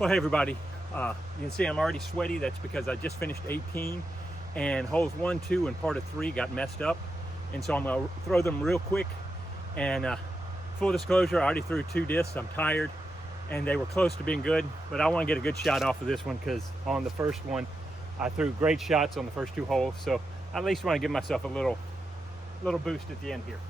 Well, hey everybody, you can see I'm already sweaty. That's because I just finished 18 and holes 1, 2, and part of 3 got messed up. And so I'm gonna throw them real quick. And full disclosure, I already threw 2 discs. I'm tired and they were close to being good, but I wanna get a good shot off of this one because on the first one, I threw great shots on the first 2 holes. So I at least wanna give myself a little boost at the end here.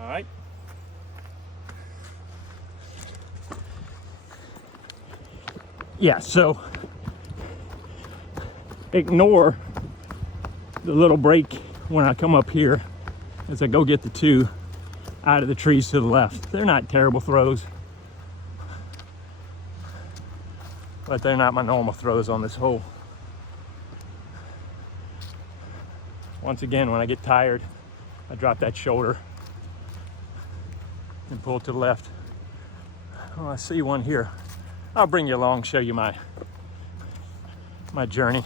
All right. Yeah, so ignore the little break when I come up here as I go get the 2 out of the trees to the left. They're not terrible throws, but they're not my normal throws on this hole. Once again, when I get tired, I drop that shoulder and pull it to the left. Oh, I see one here. I'll bring you along, show you my journey.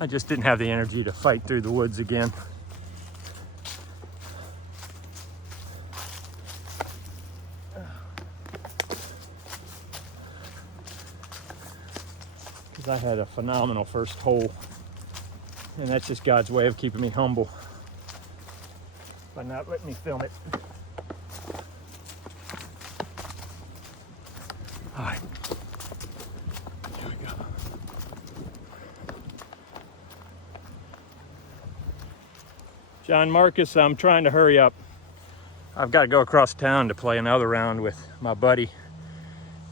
I just didn't have the energy to fight through the woods again. Because I had a phenomenal first hole. And that's just God's way of keeping me humble by not letting me film it. All right, here we go. John Marcus, I'm trying to hurry up. I've got to go across town to play another round with my buddy,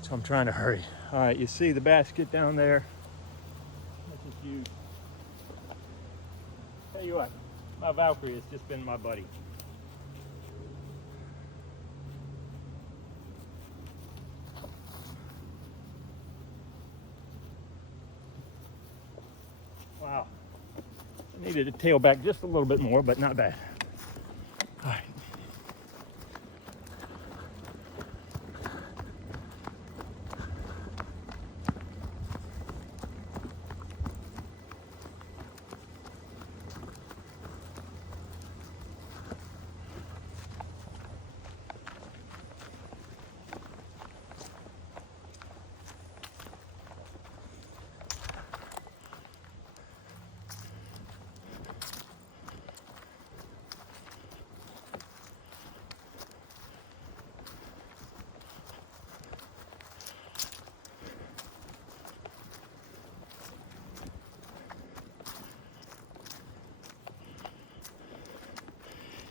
so I'm trying to hurry. All right, you see the basket down there? This is huge. Tell you what, my Valkyrie has just been my buddy. Wow. I needed to tail back just a little bit more, but not bad. All right.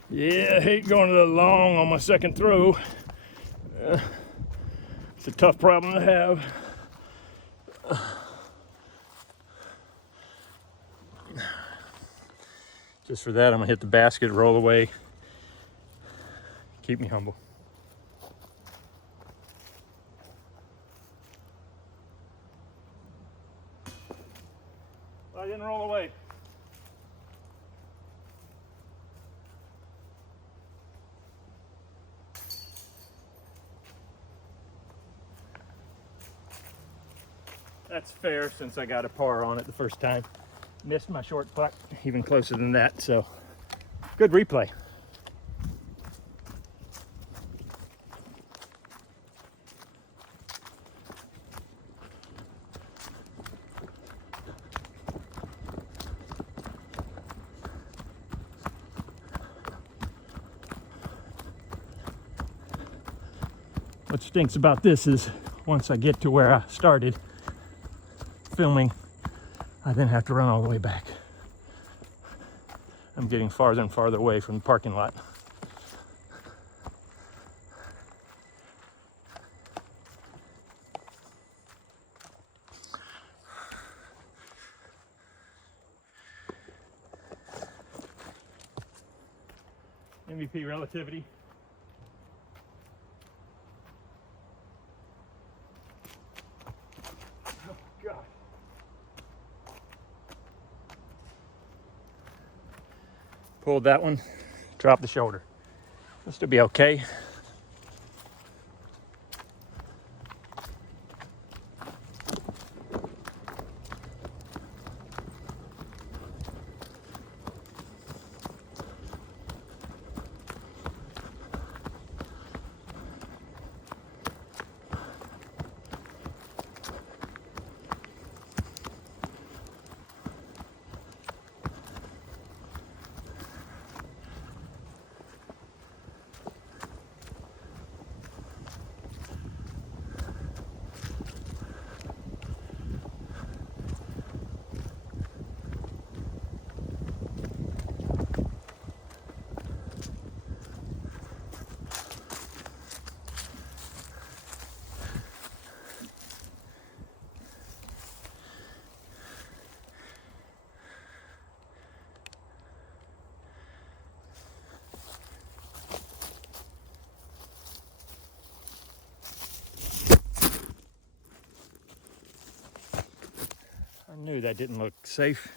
Yeah, I hate going a little long on my second throw. It's a tough problem to have. Just for that, I'm gonna hit the basket, roll away. Keep me humble. I didn't roll away. That's fair since I got a par on it the first time. Missed my short putt, even closer than that, so good replay. What stinks about this is once I get to where I started filming, I then have to run all the way back. I'm getting farther and farther away from the parking lot. MVP relativity. Oh, God. Pulled that one, dropped the shoulder. This will be okay. knew that didn't look safe.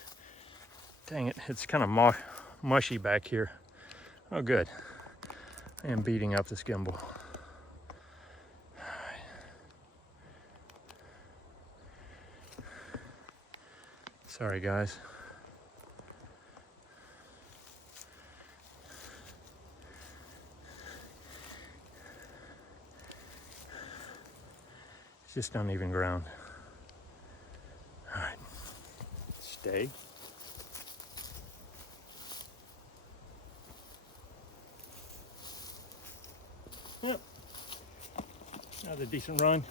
Dang it, it's kind of mushy back here. Oh good, I am beating up this gimbal. Sorry guys. It's just uneven ground. All right, stay. Yep, another decent run.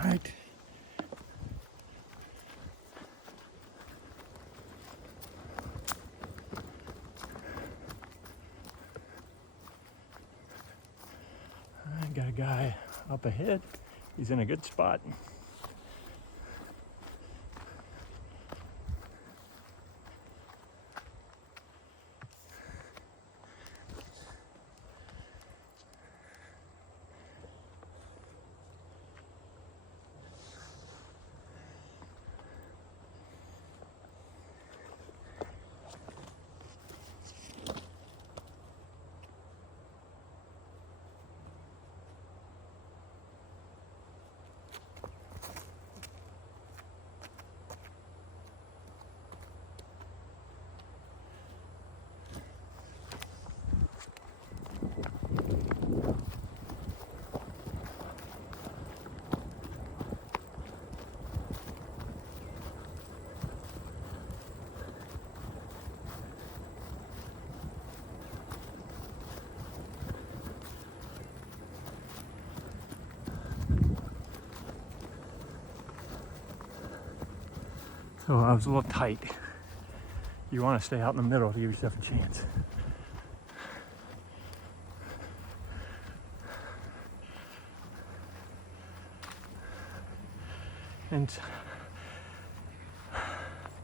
All right. I got a guy up ahead. He's in a good spot. So I was a little tight. You want to stay out in the middle to give yourself a chance. And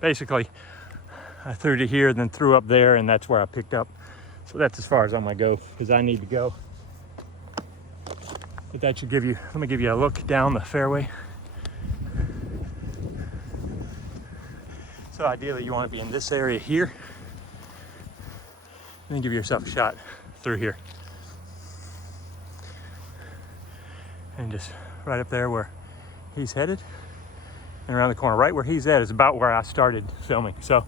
basically, I threw to here, then threw up there, and that's where I picked up. So that's as far as I'm gonna go, because I need to go. But that should give you, let me give you a look down the fairway. So ideally you want to be in this area here, and then give yourself a shot through here. And just right up there where he's headed, and around the corner, right where he's at is about where I started filming. So,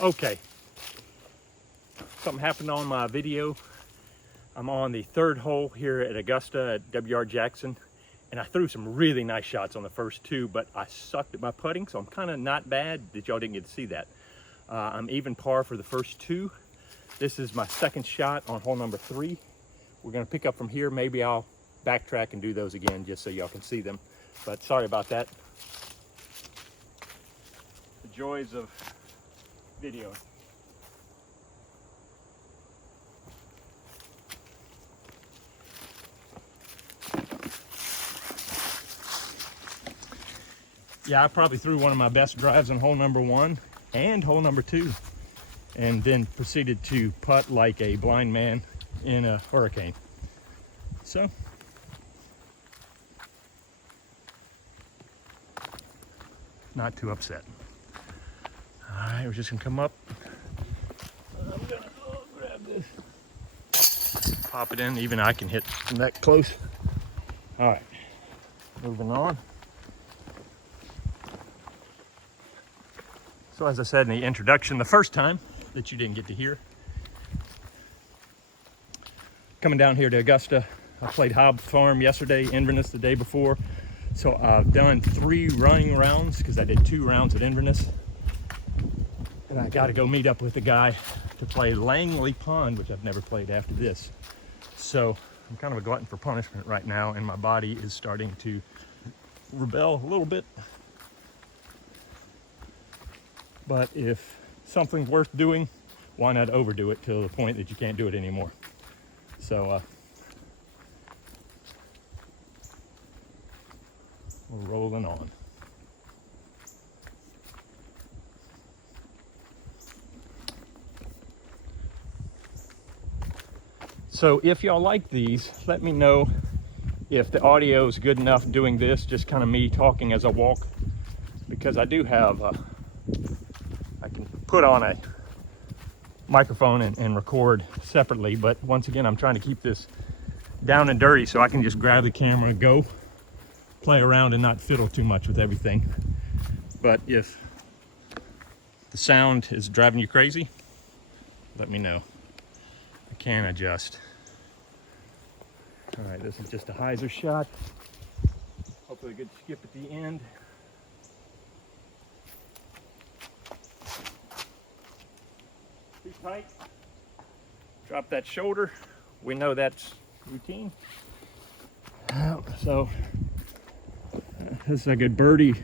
okay. Something happened on my video. I'm on the third hole here at Augusta at W.R. Jackson. And I threw some really nice shots on the first two, but I sucked at my putting, so I'm kind of not bad that y'all didn't get to see that. I'm even par for the first two. This is my second shot on hole number 3. We're gonna pick up from here. Maybe I'll backtrack and do those again just so y'all can see them. But sorry about that. The joys of video. Yeah, I probably threw one of my best drives on hole number 1 and hole number 2, and then proceeded to putt like a blind man in a hurricane. So, not too upset. All right, we're just gonna come up. I'm gonna grab this. Pop it in, even I can hit from that close. All right, moving on. So as I said in the introduction the first time that you didn't get to hear, coming down here to Augusta, I played Hobbs Farm yesterday, Inverness the day before. So I've done 3 running rounds because I did 2 rounds at Inverness. And I got to go meet up with a guy to play Langley Pond, which I've never played after this. So I'm kind of a glutton for punishment right now, and my body is starting to rebel a little bit. But if something's worth doing why not overdo it to the point that you can't do it anymore? So we're rolling on. So if y'all like these, let me know if the audio is good enough doing this, just kind of me talking as I walk, because I do have, I can put on a microphone and record separately, but once again, I'm trying to keep this down and dirty so I can just grab the camera and go play around and not fiddle too much with everything. But if the sound is driving you crazy, let me know. I can adjust. All right, this is just a hyzer shot. Hopefully a good skip at the end. Too tight. Drop that shoulder. We know that's routine. So this is a good birdie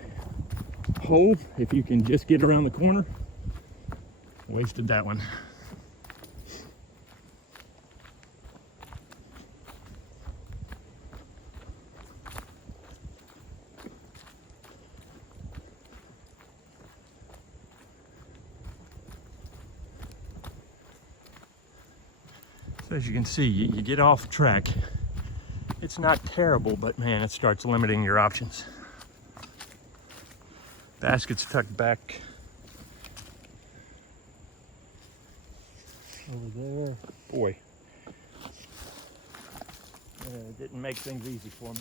hole. If you can just get around the corner. Wasted that one. So as you can see, you get off track. It's not terrible, but man, it starts limiting your options. Basket's tucked back over there. Boy, it didn't make things easy for me.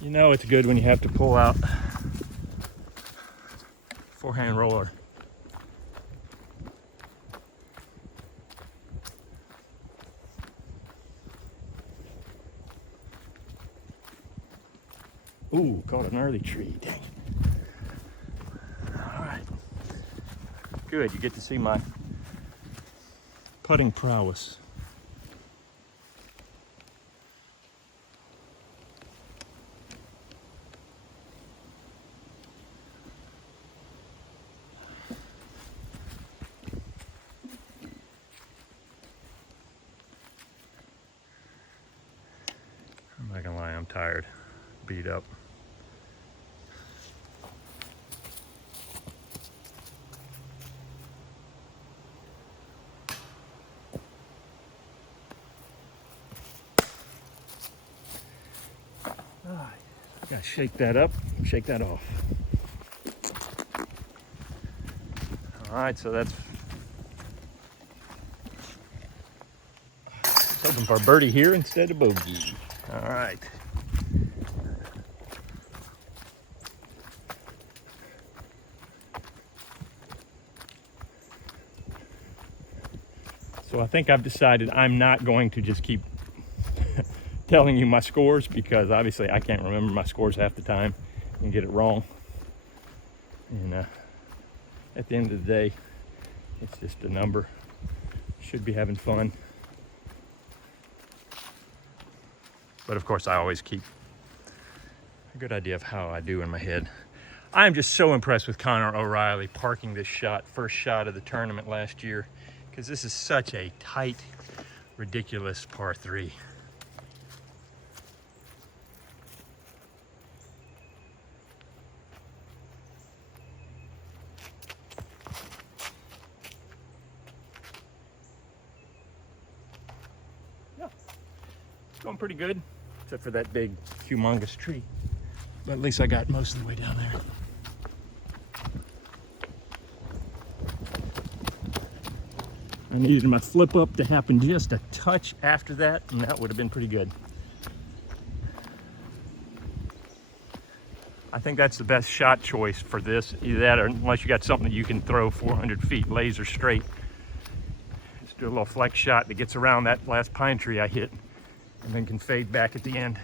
You know it's good when you have to pull out forehand roller. Ooh, caught an early tree, dang it. All right, good, you get to see my putting prowess. I'm not gonna lie, I'm tired, beat up. Gotta shake that up, shake that off. All right, so that's hoping for a birdie here instead of bogey. All right. So I think I've decided I'm not going to just keep telling you my scores, because obviously I can't remember my scores half the time and get it wrong. And at the end of the day, it's just a number. Should be having fun. But of course, I always keep a good idea of how I do in my head. I'm just so impressed with Connor O'Reilly parking this shot, first shot of the tournament last year, because this is such a tight, ridiculous par 3. Yeah, going pretty good, except for that big, humongous tree. But at least I got most of the way down there. I needed my flip up to happen just a touch after that, and that would have been pretty good. I think that's the best shot choice for this. Either that, or unless you got something that you can throw 400 feet laser straight. Just do a little flex shot that gets around that last pine tree I hit, and then can fade back at the end.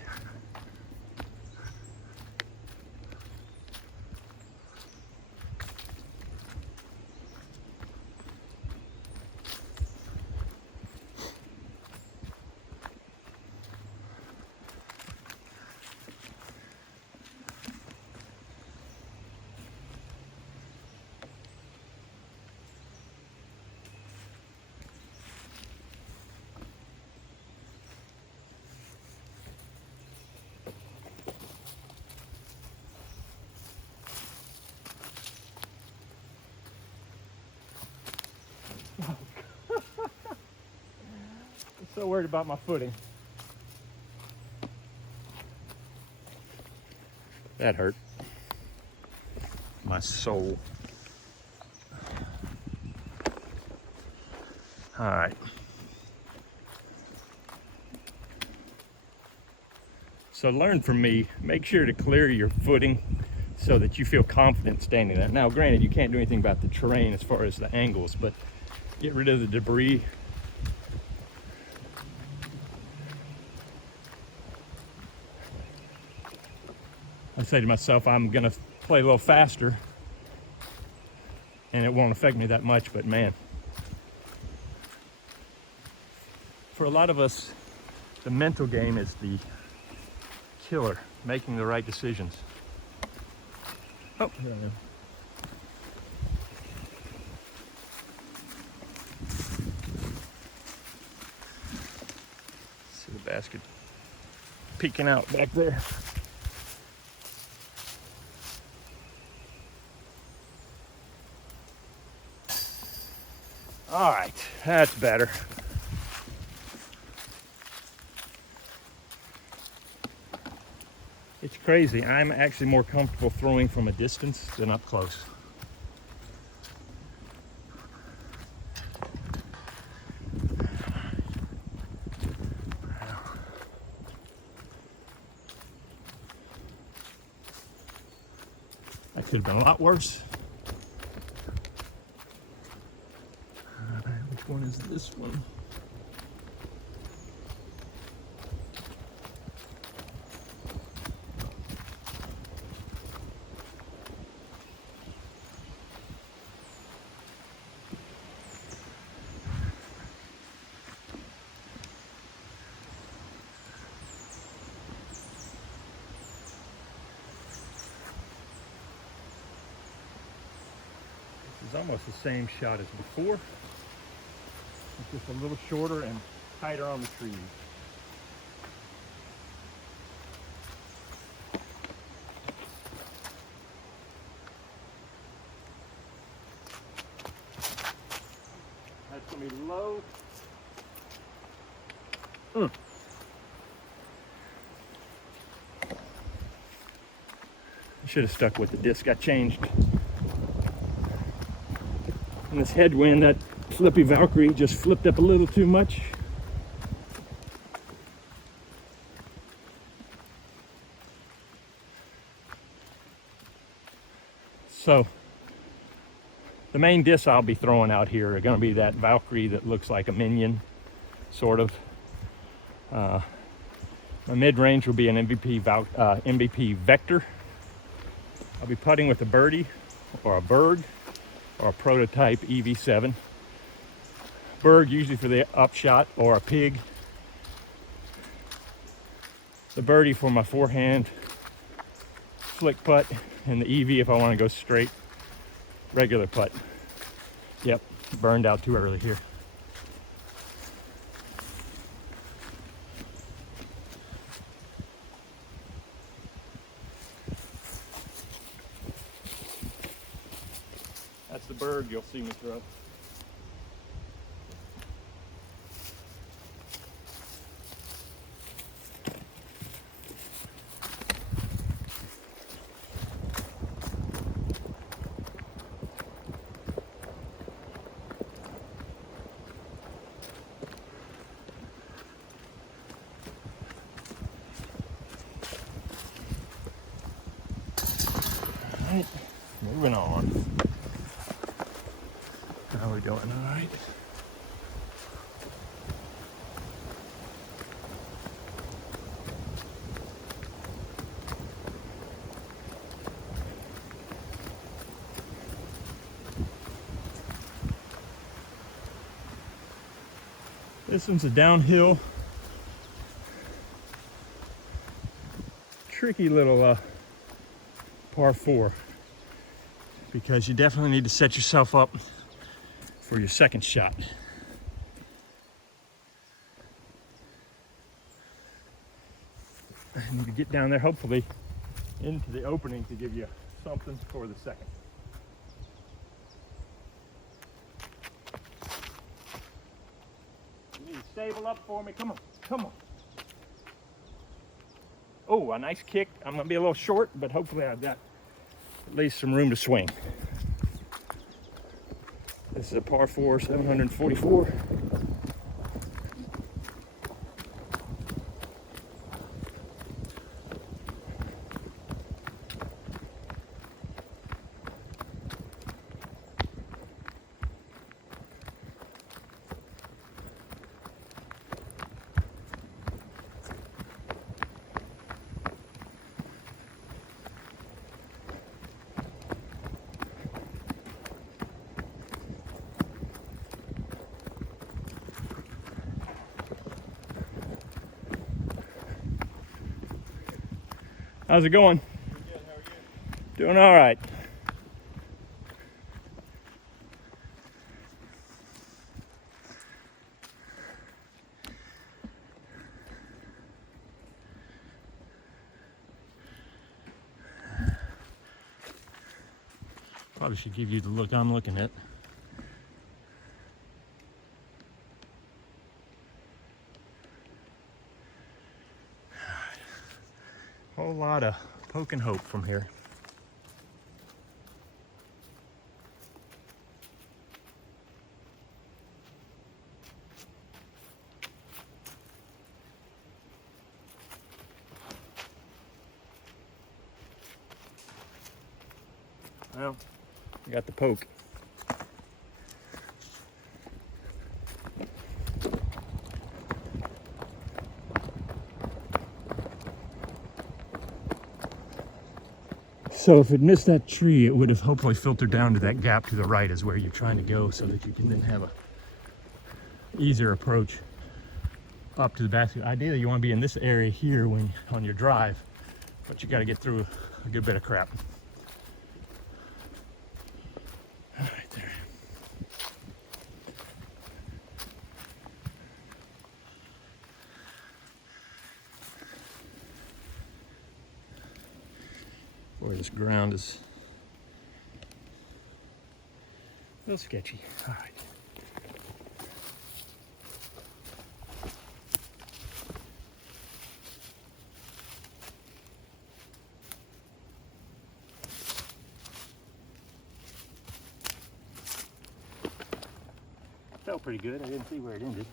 So worried about my footing. That hurt my soul. All right. So learn from me, make sure to clear your footing so that you feel confident standing there. Now, granted, you can't do anything about the terrain as far as the angles, but get rid of the debris. I say to myself, I'm gonna play a little faster and it won't affect me that much, but man, for a lot of us, the mental game is the killer, making the right decisions. Oh, here I am. See the basket peeking out back there. All right, that's better. It's crazy. I'm actually more comfortable throwing from a distance than up close. That could have been a lot worse. Which one is this one? This is almost the same shot as before. It's just a little shorter and tighter on the trees. That's going to be low. I should have stuck with the disc. I changed. And this headwind, that flippy Valkyrie just flipped up a little too much. So the main discs I'll be throwing out here are going to be that Valkyrie that looks like a minion, sort of. My mid-range will be an MVP Vector. I'll be putting with a birdie or a Berg or a prototype EV7. Berg usually for the upshot, or a pig. The birdie for my forehand flick putt, and the EV if I want to go straight regular putt. Yep, burned out too early here. That's the Berg you'll see me throw. All right, moving on. How are we doing? All right. This one's a downhill, tricky little par 4, because you definitely need to set yourself up for your second shot. I need to get down there, hopefully into the opening, to give you something for the second. You need to stable up for me. Come on, come on. Oh, a nice kick. I'm gonna be a little short, but hopefully I've got at least some room to swing. This is a par 4, 744. How's it going? Good. How are you? Doing all right. Probably should give you the look I'm looking at. Whole lot of poke and hope from here. Well, I got the poke. So if it missed that tree, it would have hopefully filtered down to that gap to the right is where you're trying to go, so that you can then have a easier approach up to the basket. Ideally, you want to be in this area here when on your drive, but you got to get through a good bit of crap. All right, there. Boy, this ground is a little sketchy. All right. Felt pretty good. I didn't see where it ended.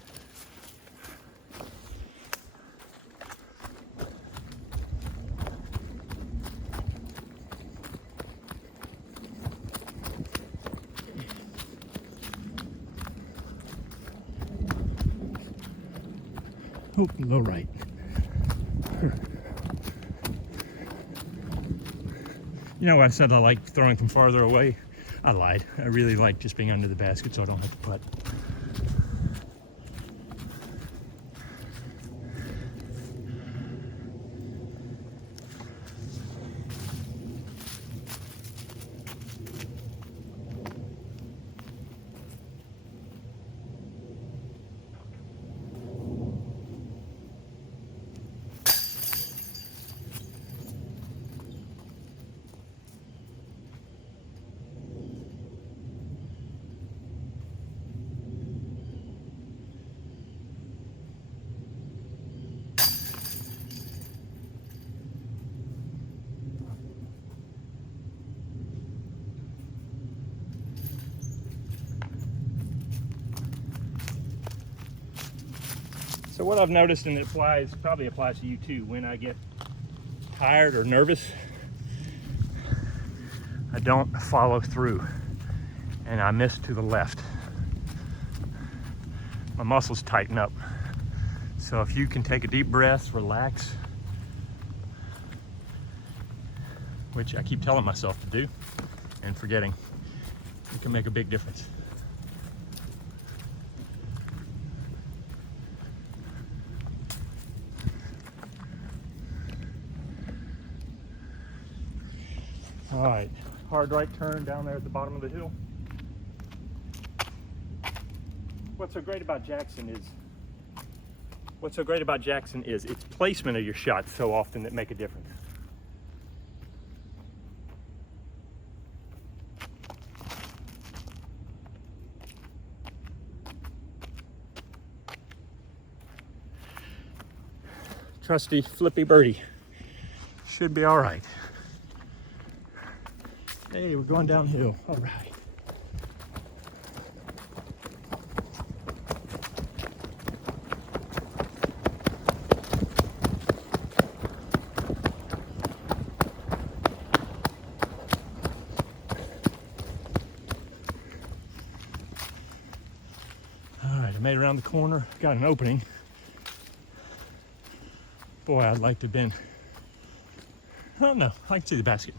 Oh, low right. You know, I said I like throwing from farther away. I lied. I really like just being under the basket so I don't have to putt. So what I've noticed, and it probably applies to you too, when I get tired or nervous, I don't follow through and I miss to the left. My muscles tighten up. So if you can take a deep breath, relax, which I keep telling myself to do and forgetting, it can make a big difference. All right, hard right turn down there at the bottom of the hill. What's so great about Jackson is it's placement of your shots so often that make a difference. trusty flippy birdie. Should be all right. Hey, we're going downhill. All right. All right, I made it around the corner, got an opening. Boy, I'd like to have been, I don't know, I can see the basket.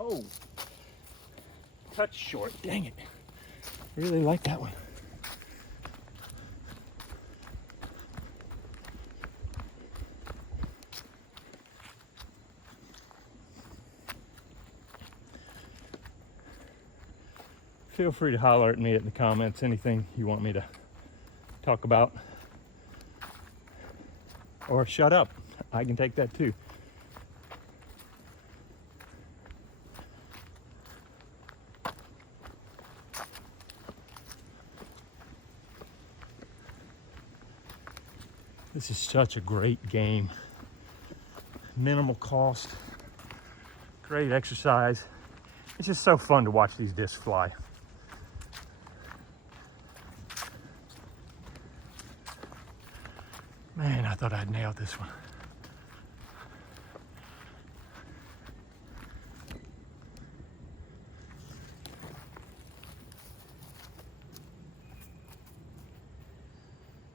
Oh, touch short, dang it. Really like that one. Feel free to holler at me in the comments, anything you want me to talk about. Or shut up, I can take that too. This is such a great game. Minimal cost, great exercise. It's just so fun to watch these discs fly. Man, I thought I'd nailed this one.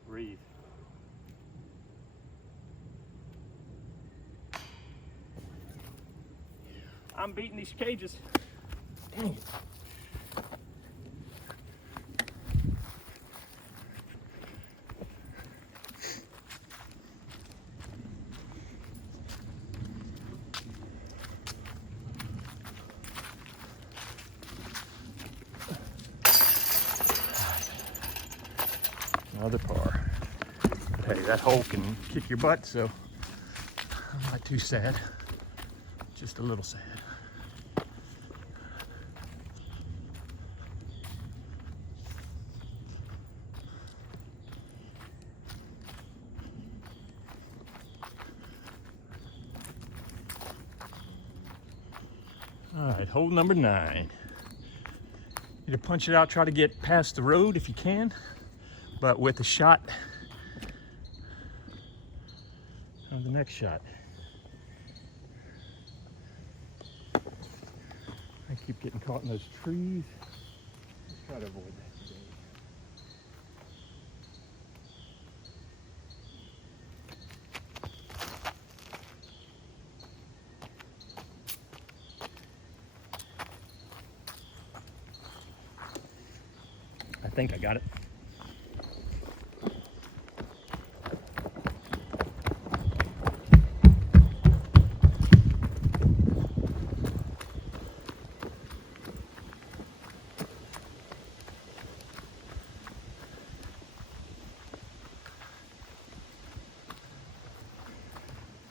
Breathe. I'm beating these cages. Dang it. Another par. But hey, that hole can kick your butt, so I'm not too sad. Just a little sad. All right, hole number 9. You punch it out, try to get past the road if you can, but with a shot of the next shot. I keep getting caught in those trees. Let's try to avoid that today. I think I got it.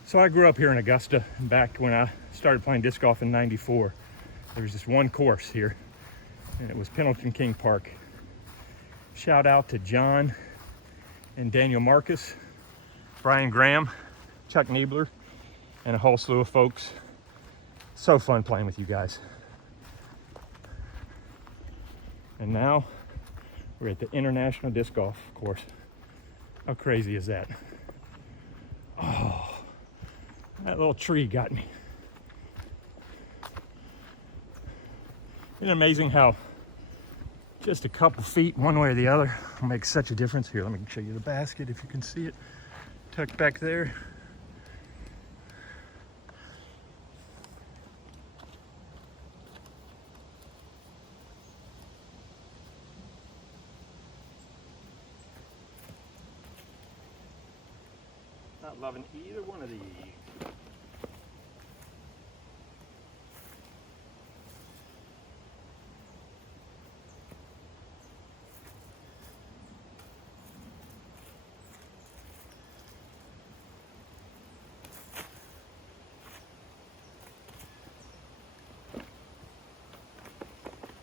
So I grew up here in Augusta. Back when I started playing disc golf in '94, there was this one course here, and it was Pendleton King Park. Shout out to John and Daniel Marcus, Brian Graham, Chuck Niebler, and a whole slew of folks. So fun playing with you guys. And now we're at the International Disc Golf course. How crazy is that? Oh, that little tree got me. Isn't it amazing how just a couple feet one way or the other makes such a difference? Here, let me show you the basket if you can see it tucked back there. Not loving either one of these.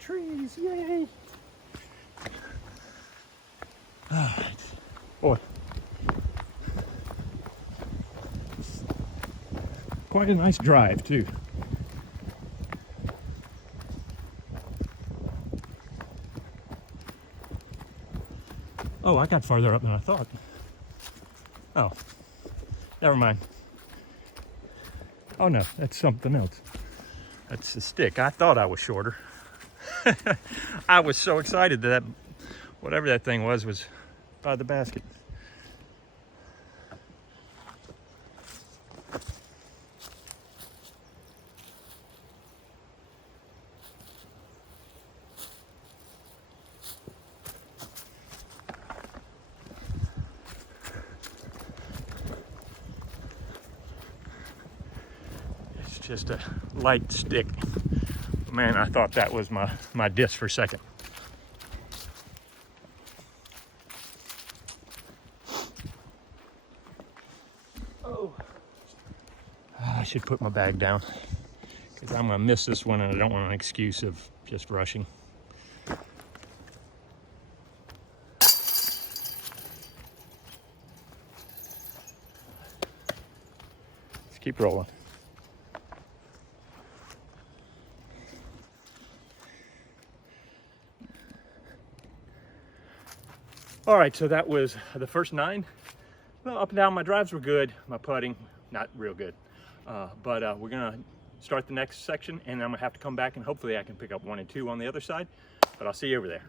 trees, yay! All right. Boy, quite a nice drive too. Oh, I got farther up than I thought. Oh, never mind. Oh no, that's something else. That's the stick. I thought I was shorter. I was so excited that whatever that thing was by the basket. It's just a light stick. Man, I thought that was my disc for a second. Oh, I should put my bag down because I'm gonna miss this one and I don't want an excuse of just rushing. Let's keep rolling. All right, so that was the first 9. Well, up and down, my drives were good. My putting, not real good. But we're gonna start the next section and I'm gonna have to come back and hopefully I can pick up 1 and 2 on the other side. But I'll see you over there.